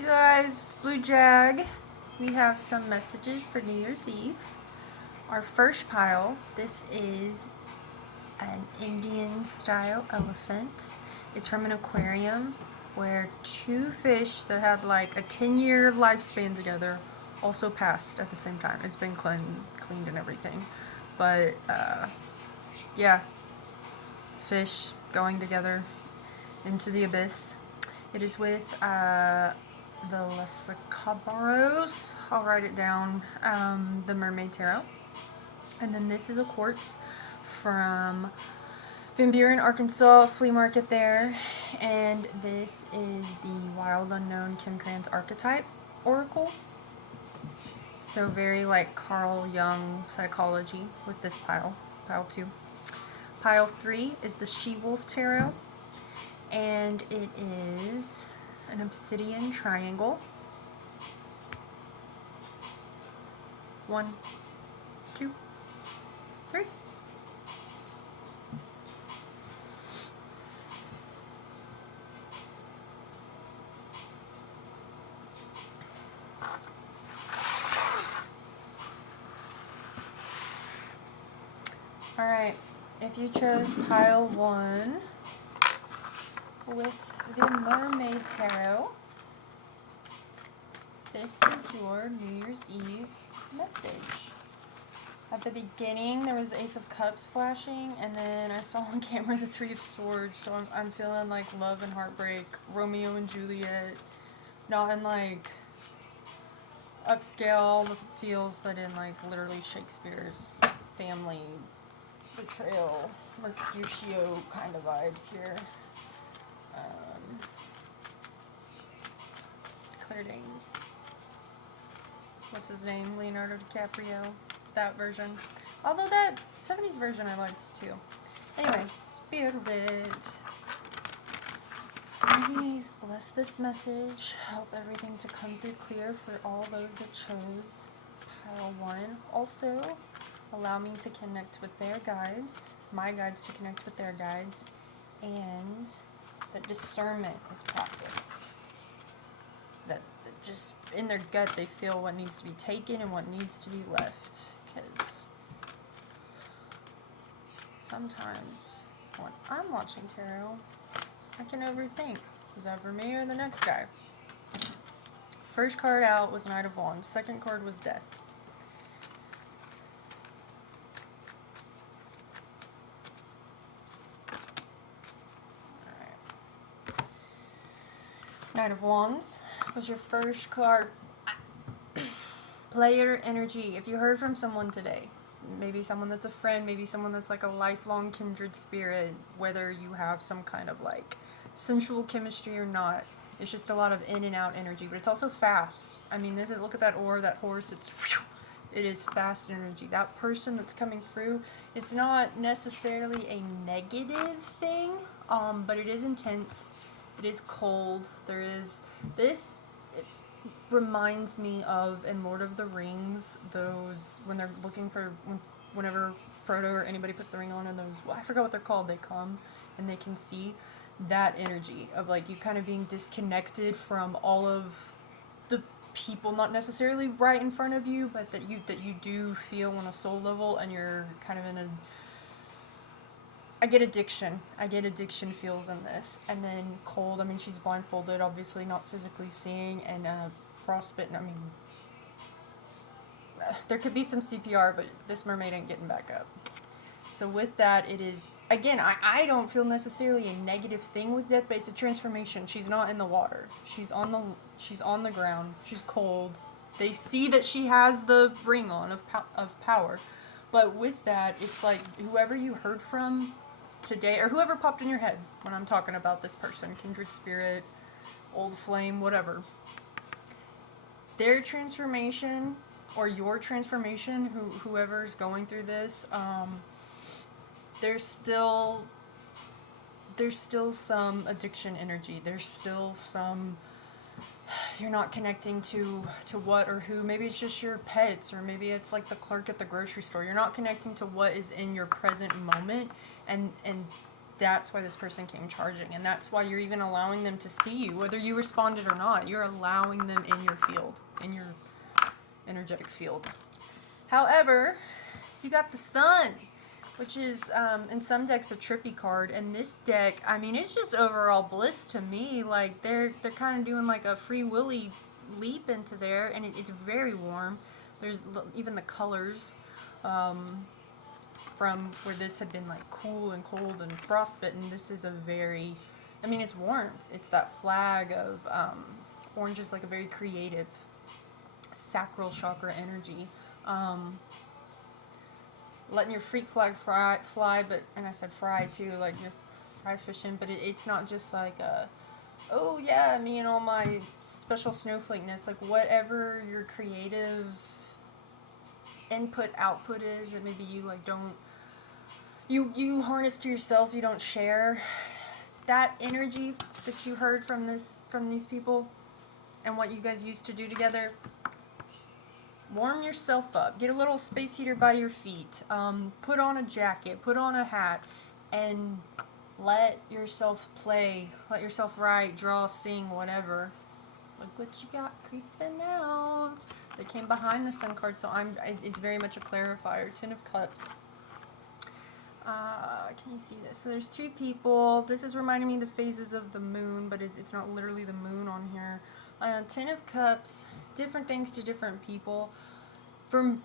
Hey guys, it's Blue Jag. We have some messages for New Year's Eve. Our first pile, this is an Indian style elephant. It's from an aquarium where two fish that had like a 10-year lifespan together also passed at the same time. It's been cleaned and everything. But yeah, fish going together into the abyss. It is with the Scaberos. I'll write it down. The Mermaid Tarot. And then this is a quartz from Van Buren, Arkansas, flea market there. And this is the WildUnknown Archetype Oracle. So very like Carl Jung psychology with this pile. Pile 2. Pile 3 is the SheWolfe Tarot. And it is an obsidian triangle. 1, 2, 3. Alright, if you chose pile 1 with the Mermaid Tarot, this is your New Year's Eve message. At the beginning, there was Ace of Cups flashing, and then I saw on camera the Three of Swords, so I'm feeling like love and heartbreak, Romeo and Juliet, not in like upscale feels, but in like literally Shakespeare's family betrayal, Mercutio kind of vibes here. Claire Danes. What's his name? Leonardo DiCaprio. That version. Although that 70s version I liked too. Anyway, Spirit. Please bless this message. Help everything to come through clear for all those that chose pile 1. Also, allow me to connect with their guides, my guides to connect with their guides, and that discernment is practiced. That just in their gut they feel what needs to be taken and what needs to be left. Because sometimes when I'm watching tarot, I can overthink. Was that for me or the next guy? First card out was Knight of Wands. Second card was Death. Knight of Wands was your first card. Player energy. If you heard from someone today, maybe someone that's a friend, maybe someone that's like a lifelong kindred spirit, whether you have some kind of like sensual chemistry or not, it's just a lot of in and out energy, but it's also fast. I mean, this is, look at that oar, that horse, it is fast energy. That person that's coming through, it's not necessarily a negative thing, but it is intense. It is cold. There is this. It reminds me of in Lord of the Rings, those when they're looking for whenever Frodo or anybody puts the ring on, and those, well, I forgot what they're called. They come and they can see that energy of like you kind of being disconnected from all of the people, not necessarily right in front of you, but that you do feel on a soul level, and you're kind of in a. I get addiction feels in this. And then cold, I mean, she's blindfolded, obviously not physically seeing, and frostbitten, I mean, there could be some CPR, but this mermaid ain't getting back up. So with that, it is, again, I don't feel necessarily a negative thing with death, but it's a transformation. She's not in the water. She's on the ground. She's cold. They see that she has the ring on of power. But with that, it's like whoever you heard from today, or whoever popped in your head when I'm talking about this person, kindred spirit, old flame, whatever, their transformation or your transformation, whoever's going through this, there's still some addiction energy. There's still some, you're not connecting to what or who. Maybe it's just your pets, or maybe it's like the clerk at the grocery store. You're not connecting to what is in your present moment, and that's why this person came charging, and that's why you're even allowing them to see you, whether you responded or not. You're allowing them in your field, in your energetic field. However, you got the Sun, which is in some decks a trippy card, and this deck, I mean, it's just overall bliss to me. Like they're kind of doing like a free willy leap into there, and it's very warm. There's even the colors from where this had been like cool and cold and frostbitten. This is a very, I mean, it's warmth. It's that flag of orange is like a very creative sacral chakra energy. Letting your freak flag fly, but, and I said fry too, like you're fry fishing, but it's not just like oh yeah, me and all my special snowflakeness, like whatever your creative input output is that maybe you like don't, you harness to yourself, you don't share, that energy that you heard from these people and what you guys used to do together. Warm yourself up. Get a little space heater by your feet. Put on a jacket. Put on a hat. And let yourself play. Let yourself write, draw, sing, whatever. Look what you got creeping out. They came behind the Sun card, so it's very much a clarifier. Ten of Cups. Can you see this? So there's two people. This is reminding me of the phases of the moon, but it's not literally the moon on here. Ten of Cups, different things to different people. From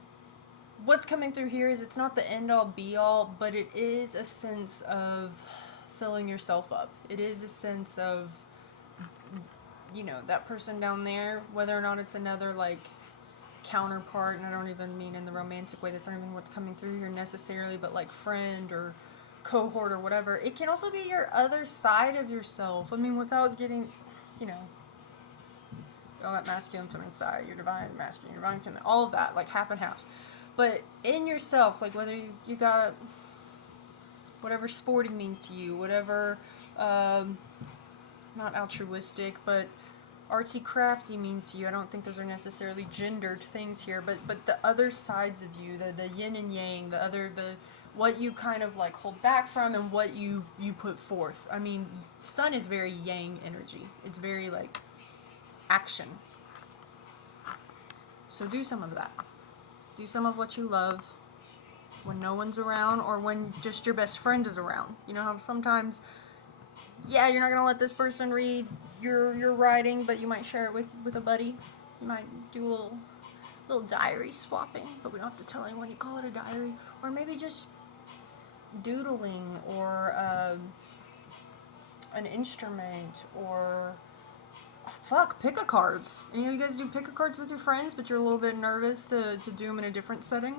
what's coming through here is it's not the end-all be-all, but it is a sense of filling yourself up. It is a sense of, you know, that person down there, whether or not it's another, like, counterpart, and I don't even mean in the romantic way, that's not even what's coming through here necessarily, but like friend or cohort or whatever. It can also be your other side of yourself. I mean, without getting, you know, all that masculine, feminine side, your divine masculine, your divine feminine, all of that, like half and half. But in yourself, like whether you got whatever sporting means to you, whatever, not altruistic, but artsy crafty means to you. I don't think those are necessarily gendered things here, but the other sides of you, the yin and yang, the what you kind of like hold back from and what you put forth. I mean, Sun is very yang energy. It's very like action. So do some of that. Do some of what you love when no one's around, or when just your best friend is around. You know how sometimes, yeah, you're not gonna let this person read your writing, but you might share it with a buddy. You might do a little diary swapping, but we don't have to tell anyone you call it a diary. Or maybe just doodling, or an instrument, or pick-a cards. Any of you guys do pick-a cards with your friends, but you're a little bit nervous to do them in a different setting?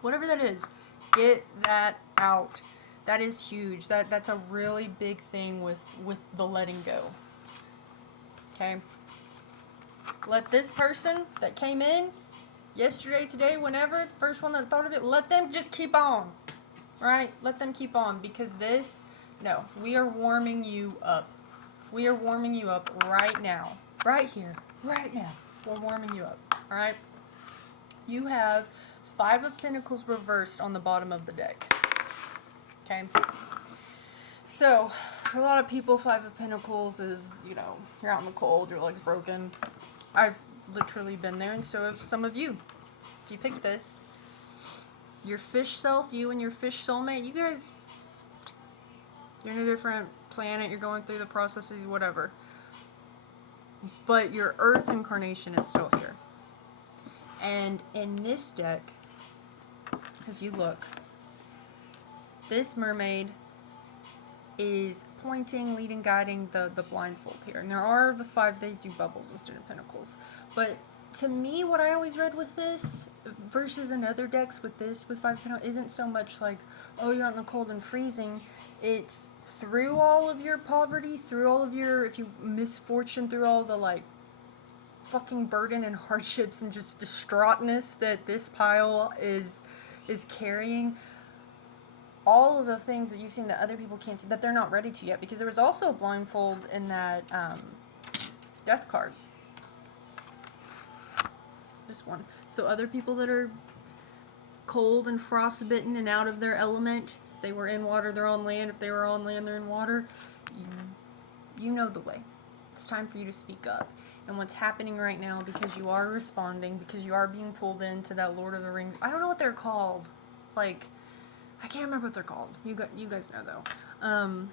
Whatever that is, get that out. That is huge. That's a really big thing with the letting go. Okay? Let this person that came in yesterday, today, whenever, first one that thought of it, let them just keep on. Right? Let them keep on, because no, we are warming you up. We are warming you up right now. Right here. Right now. We're warming you up. Alright? You have 5 of Pentacles reversed on the bottom of the deck. Okay? So, for a lot of people, 5 of Pentacles is, you know, you're out in the cold, your leg's broken. I've literally been there, and so have some of you. If you pick this, your fish self, you and your fish soulmate, you guys, you're in a different planet, you're going through the processes, whatever. But your Earth incarnation is still here. And in this deck, if you look, this mermaid is pointing, leading, guiding the blindfold here. And there are the 5, they do bubbles instead of pentacles. But to me, what I always read with this versus in other decks with this, with 5 pentacles, isn't so much like, oh, you're out in the cold and freezing. It's through all of your poverty, through all of your, if you misfortune, through all the like fucking burden and hardships and just distraughtness that this pile is carrying. All of the things that you've seen that other people can't see, that they're not ready to yet, because there was also a blindfold in that death card. This one. So other people that are cold and frostbitten and out of their element, they were in water, they're on land. If they were on land, they're in water. You know the way. It's time for you to speak up. And what's happening right now, because you are responding, because you are being pulled into that Lord of the Rings. I don't know what they're called. Like, I can't remember what they're called. You guys know though.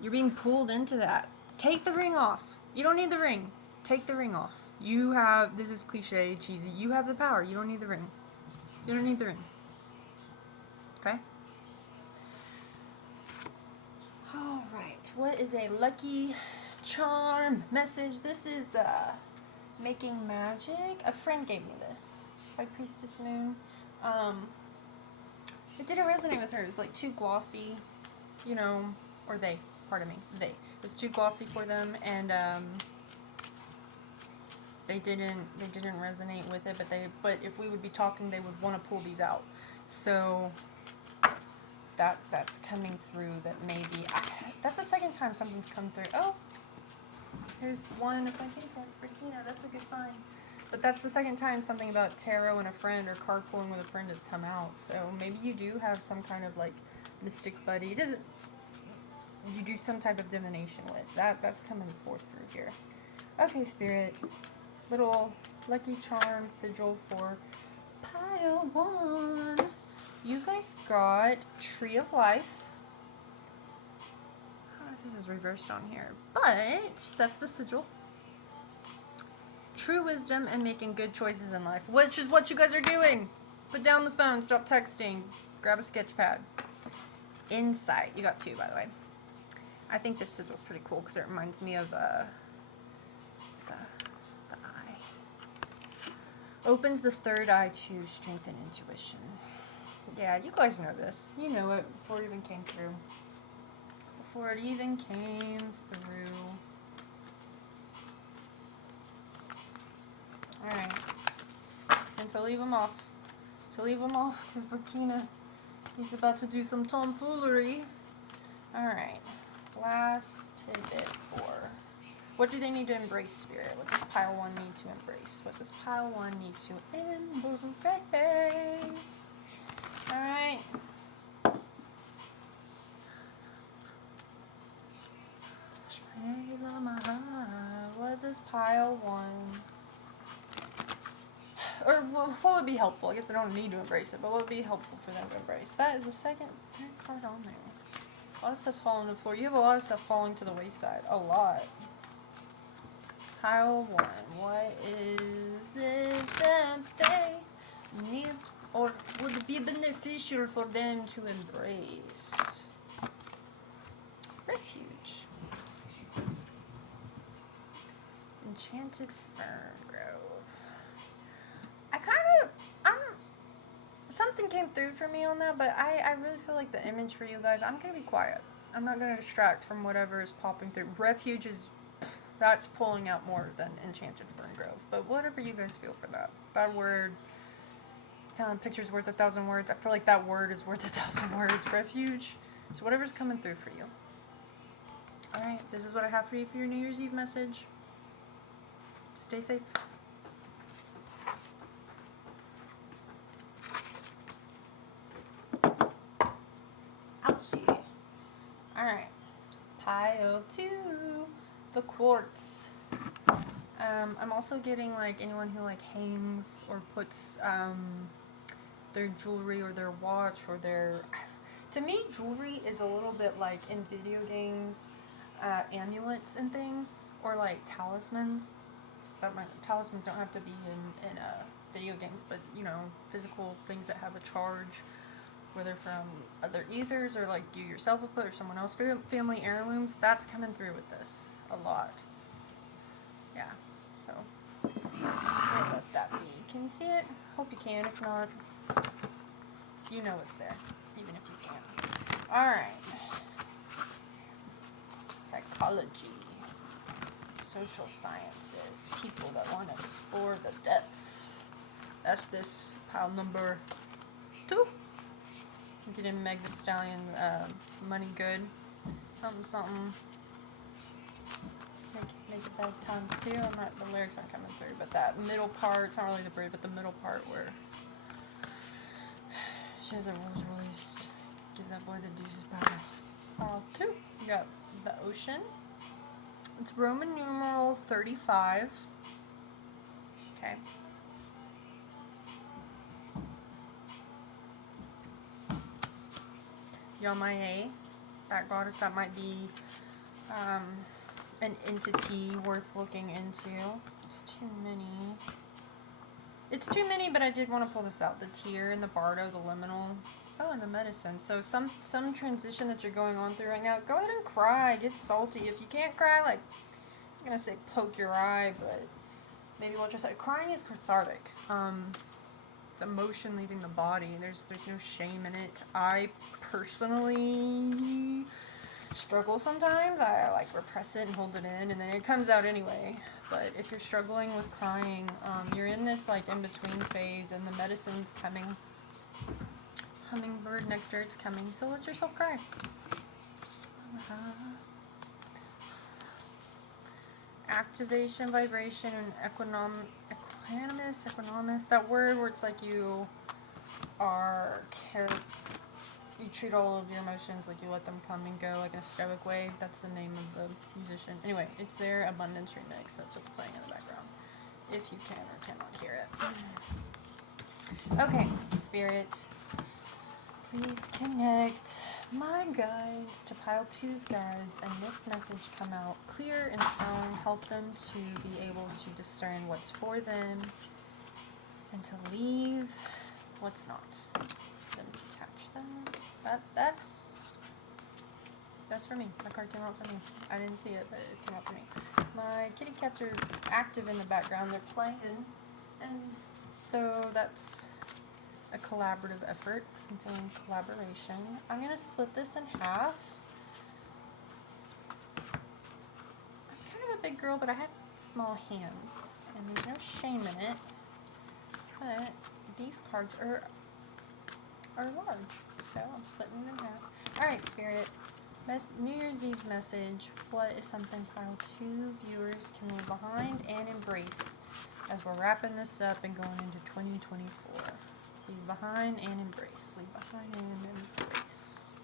You're being pulled into that. Take the ring off. You don't need the ring. Take the ring off. You have, this is cliche, cheesy, you have the power. You don't need the ring. You don't need the ring. Okay? Alright, what is a lucky charm message? This is making magic. A friend gave me this by Priestess Moon. It didn't resonate with her. It was like too glossy, you know, or they, pardon me, they. It was too glossy for them, and they didn't resonate with it. But if we would be talking, they would want to pull these out. So that's coming through. That maybe that's the second time something's come through. Oh, here's one. If I think that's Regina, that's a good sign. But that's the second time something about tarot and a friend or card pulling with a friend has come out. So maybe you do have some kind of like mystic buddy. It doesn't. You do some type of divination with that. That's coming forth through here. Okay, Spirit. Little lucky charm sigil for pile 1. You guys got Tree of Life. This is reversed on here, but that's the sigil. True wisdom and making good choices in life, which is what you guys are doing. Put down the phone, stop texting, grab a sketch pad. Insight. You got 2, by the way. I think this sigil's pretty cool because it reminds me of the eye. Opens the third eye to strengthen intuition. Yeah, you guys know this. You know it before it even came through. Before it even came through. Alright. And to leave him off. Because Burkina, he's about to do some tomfoolery. Alright. Last tidbit for... What do they need to embrace, Spirit? What does pile 1 need to embrace? What does pile 1 need to embrace? Alright. What does pile 1... Or what would be helpful? I guess they don't need to embrace it, but what would be helpful for them to embrace? That is the third card on there. A lot of stuff's falling to the floor. You have a lot of stuff falling to the wayside. A lot. Pile 1. What is it that they need or would be beneficial for them to embrace? Refuge. Enchanted Fern Grove. Something came through for me on that, but I really feel like the image for you guys, I'm going to be quiet. I'm not going to distract from whatever is popping through. Refuge is, that's pulling out more than Enchanted Fern Grove, but whatever you guys feel for that. That word, picture's worth 1,000 words. I feel like that word is worth 1,000 words. Refuge. So whatever's coming through for you. Alright, this is what I have for you for your New Year's Eve message. Stay safe. Ouchie. Alright. Pile 2. The quartz. I'm also getting like anyone who like hangs or puts their jewelry or their watch or their... To me, jewelry is a little bit like in video games, amulets and things, or like talismans. Talismans don't have to be in video games, but you know, physical things that have a charge, whether from other ethers or like you yourself have put or someone else, family heirlooms. That's coming through with this a lot. Yeah, so we'll let that be. Can you see it? Hope you can. If not, you know it's there, even if you can't. Alright. Psychology. Social sciences. People that want to explore the depths. That's this pile number 2. Getting Meg the Stallion money good. Something. Make it bad times too. The lyrics aren't coming through, but that middle part, it's not really the bridge, but the middle part where she has a Rolls Royce, Give that boy the deuces power. Pile 2. You got the Ocean. It's Roman numeral 35. Okay. NYE. That goddess, that might be an entity worth looking into. It's too many. It's too many, but I did want to pull this out. The Tear and the Bardo, the Liminal. Oh, and the Medicine. So some transition that you're going on through right now. Go ahead and cry. Get salty. If you can't cry, like, I'm going to say poke your eye, but maybe watch your side. Crying is cathartic. It's emotion leaving the body. There's no shame in it. I personally struggle sometimes. I like repress it and hold it in, and then it comes out anyway. But if you're struggling with crying, you're in this like in between phase, and the medicine's coming. Hummingbird nectar, it's coming. So let yourself cry. Activation, vibration, and equanimous. That word where it's like you are you treat all of your emotions like you let them come and go like in a stoic way. That's the name of the musician. Anyway, it's their Abundance remix. That's what's playing in the background. If you can or cannot hear it. Okay, Spirit, please connect my guides to pile 2's guides, and this message come out clear and strong. Help them to be able to discern what's for them and to leave what's not. Them detach them. That's for me. That card came out for me. I didn't see it, but it came out for me. My kitty cats are active in the background. They're playing, and so that's a collaborative effort. I'm feeling collaboration. I'm going to split this in half. I'm kind of a big girl, but I have small hands, and there's no shame in it. But these cards are large, so I'm splitting them in half. Alright, Spirit. New Year's Eve message. What is something pile 2 viewers can leave behind and embrace as we're wrapping this up and going into 2024? Leave behind and embrace. Leave behind and embrace.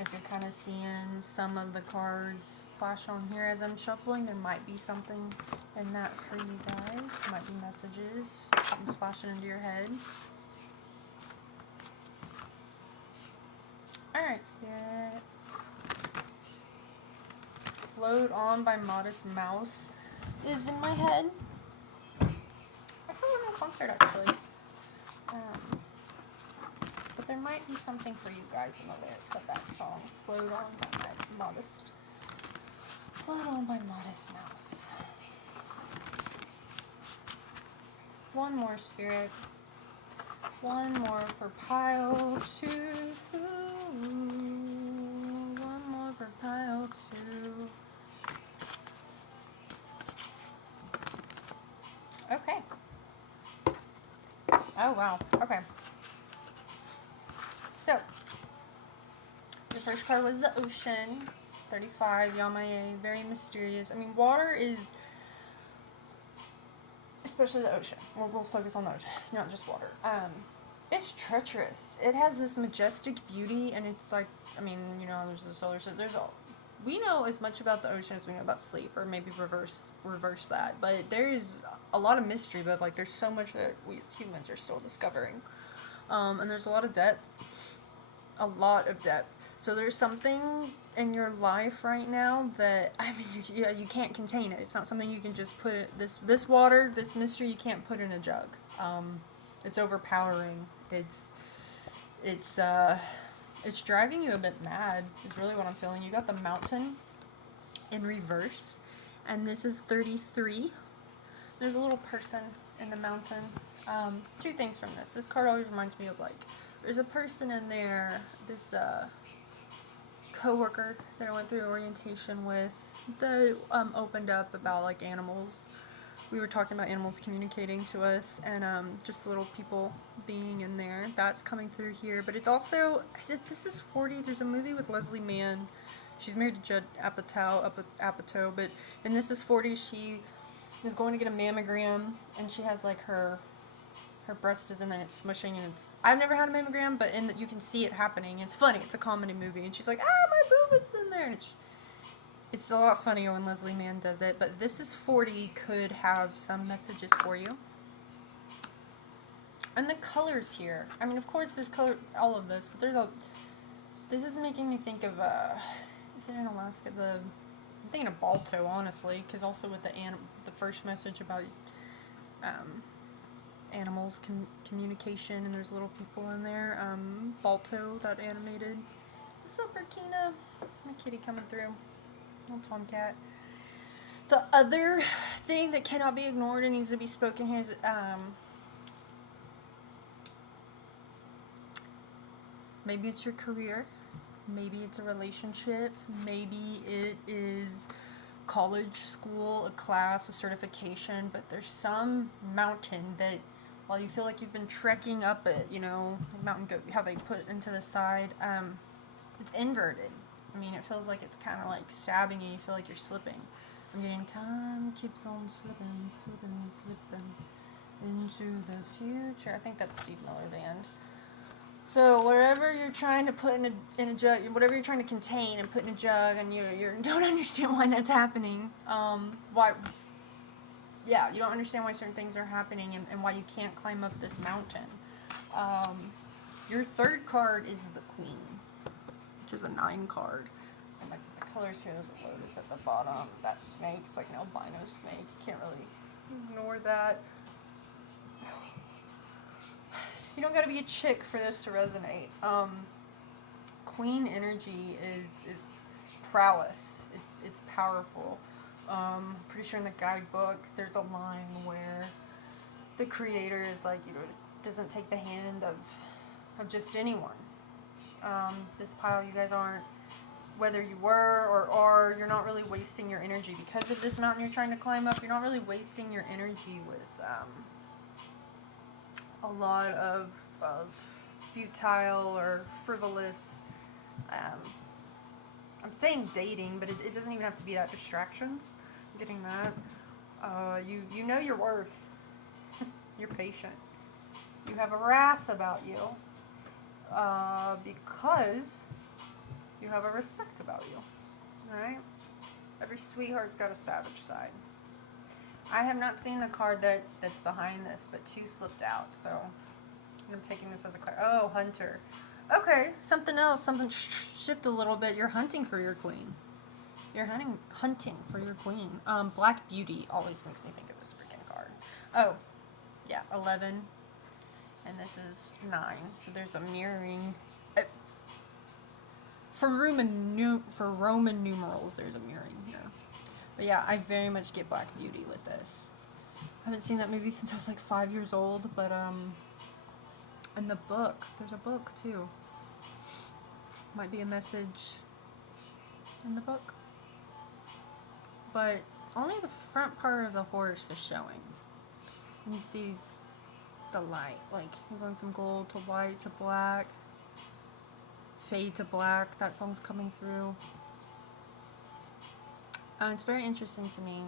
If you're kind of seeing some of the cards flash on here as I'm shuffling, there might be something in that for you guys. Might be messages. Something's flashing into your head. Alright, Spirit. Float On by Modest Mouse is in my head. I saw them in concert actually. But there might be something for you guys in the lyrics of that song. Float On by Modest Mouse. One more, Spirit. One more for pile 2. One more for pile 2. Okay. Oh, wow. Okay. So, the first card was the Ocean. 35, NYE. Very mysterious. I mean, water is... especially the ocean. We'll focus on the ocean, not just water. It's treacherous. It has this majestic beauty, and it's like, I mean, you know, there's the solar system. We know as much about the ocean as we know about sleep, or maybe reverse that. But there is a lot of mystery, but like there's so much that we as humans are still discovering. And there's a lot of depth. So there's something in your life right now that, I mean, you can't contain it. It's not something you can just put this water, this mystery, you can't put in a jug. It's overpowering. It's driving you a bit mad, is really what I'm feeling. You got the Mountain in reverse, and this is 33. There's a little person in the mountain. Two things from this. This card always reminds me of, like, there's a person in there, this coworker that I went through orientation with, that opened up about, like, animals. We were talking about animals communicating to us, and just little people being in there. That's coming through here. But it's also, this is 40. There's a movie with Leslie Mann. She's married to Judd Apatow, but in This Is 40, she is going to get a mammogram, and she has, like, her her breast is in there and it's smushing and it's... I've never had a mammogram, but you can see it happening. It's funny. It's a comedy movie. And she's like, ah, my boob is in there. And it's a lot funnier when Leslie Mann does it. But this is 40 could have some messages for you. And the colors here. I mean, of course, there's color, all of this, but there's a... This is making me think of, is it in Alaska? I'm thinking of Balto, honestly, because also with the first message about animals communication, and there's little people in there. Balto, that animated. What's up, Rakina? My kitty coming through. Little tomcat. The other thing that cannot be ignored and needs to be spoken here is maybe it's your career, maybe it's a relationship, maybe it is college, school, a class, a certification, but there's some mountain that, while you feel like you've been trekking up it, you know, mountain goat, how they put into the side, it's inverted. I mean, it feels like it's kind of like stabbing you. You feel like you're slipping. I'm getting time keeps on slipping, slipping, slipping into the future. I think that's Steve Miller Band. So whatever you're trying to put in a jug, whatever you're trying to contain and put in a jug, and you don't understand why that's happening. You don't understand why certain things are happening and why you can't climb up this mountain. Your third card is the Queen, which is a 9 card. And the colors here, there's a lotus at the bottom. That snake, it's like an albino snake. You can't really ignore that. You don't gotta be a chick for this to resonate. Queen energy is prowess. It's powerful. Pretty sure in the guidebook there's a line where the creator is like, you know, doesn't take the hand of just anyone. This pile, you guys aren't, whether you were or are, you're not really wasting your energy. Because of this mountain you're trying to climb up, you're not really wasting your energy with a lot of futile or frivolous, I'm saying dating, but it doesn't even have to be that, distractions. I'm getting that. You know your worth. You're patient. You have a wrath about you, because you have a respect about you. Alright? Every sweetheart's got a savage side. I have not seen the card that's behind this, but 2 slipped out, so I'm taking this as a card. Oh, Hunter. Okay, something else, something shift a little bit. You're hunting for your queen. You're hunting for your queen. Black Beauty always makes me think of this freaking card. Oh, yeah, 11, and this is 9, so there's a mirroring. For Roman numerals, there's a mirroring here. But yeah, I very much get Black Beauty with this. I haven't seen that movie since I was like 5 years old, but and the book, there's a book too. Might be a message in the book. But only the front part of the horse is showing. And you see the light, like you're going from gold to white to black, fade to black. That song's coming through. It's very interesting to me,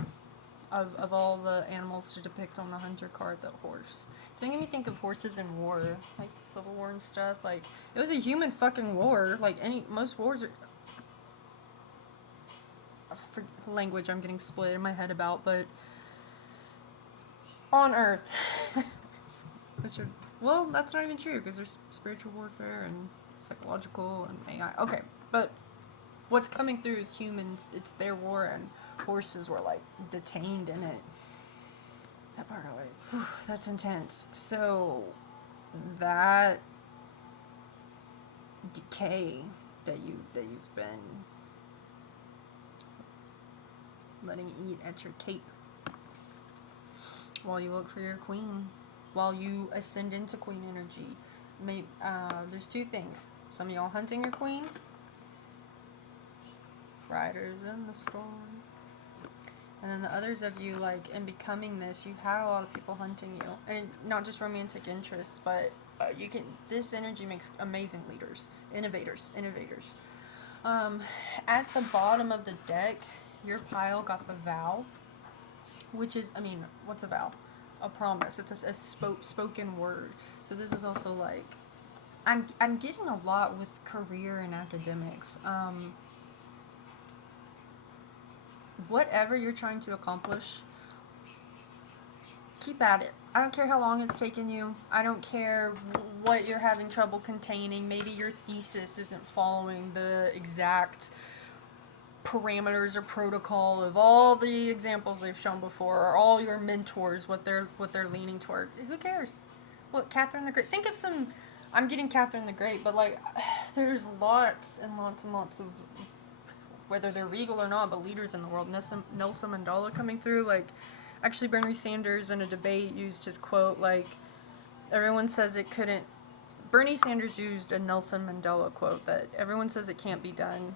of all the animals to depict on the Hunter card, the horse. It's making me think of horses in war, like the Civil War and stuff. Like, it was a human fucking war. Like, most wars are... For language I'm getting split in my head about, but... On Earth. Well, that's not even true, because there's spiritual warfare and psychological and AI. Okay, but... What's coming through is humans, it's their war, and horses were, like, detained in it. That part, that's intense. So, that decay that you've been letting eat at your cape while you look for your queen, while you ascend into queen energy. There's 2 things. Some of y'all hunting your queen. Riders in the storm. And then the others of you, like, in becoming this, you've had a lot of people hunting you. And not just romantic interests, but this energy makes amazing leaders. Innovators. At the bottom of the deck, your pile got the vow. Which is, what's a vow? a promise. It's a spoken word. So this is also like, I'm getting a lot with career and academics. Whatever you're trying to accomplish, keep at it. I don't care how long it's taken you. I don't care what you're having trouble containing. Maybe your thesis isn't following the exact parameters or protocol of all the examples they've shown before, or all your mentors, what they're leaning toward. Who cares? What, Catherine the Great? Think of some. I'm getting Catherine the Great, but like, there's lots and lots and lots of, whether they're regal or not, but leaders in the world. Nelson Mandela coming through. Like, actually, Bernie Sanders in a debate used his quote. Like, everyone says it couldn't. Bernie Sanders used a Nelson Mandela quote that everyone says it can't be done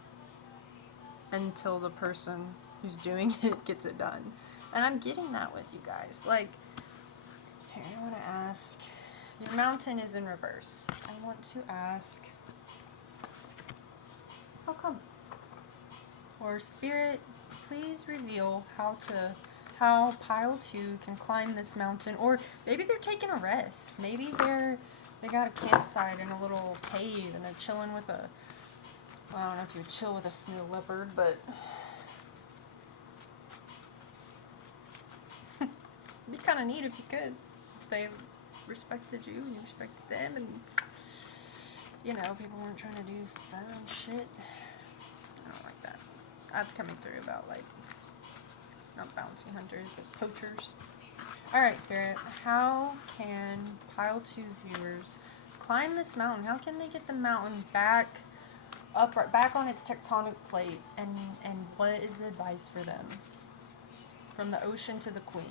until the person who's doing it gets it done. And I'm getting that with you guys. Like, here, I want to ask, your mountain is in reverse. I want to ask, how come? Or Spirit, please reveal how pile 2 can climb this mountain. Or maybe they're taking a rest. Maybe they got a campsite in a little cave and they're chilling with a, well, I don't know if you would chill with a snow leopard, but it'd be kind of neat if you could. If they respected you and you respected them, and, you know, people weren't trying to do fun shit. I don't like that. That's coming through about, like, not bounty hunters, but poachers. Alright, Spirit, how can pile 2 viewers climb this mountain? How can they get the mountain back upright, back on its tectonic plate, and what is the advice for them? From the ocean to the queen.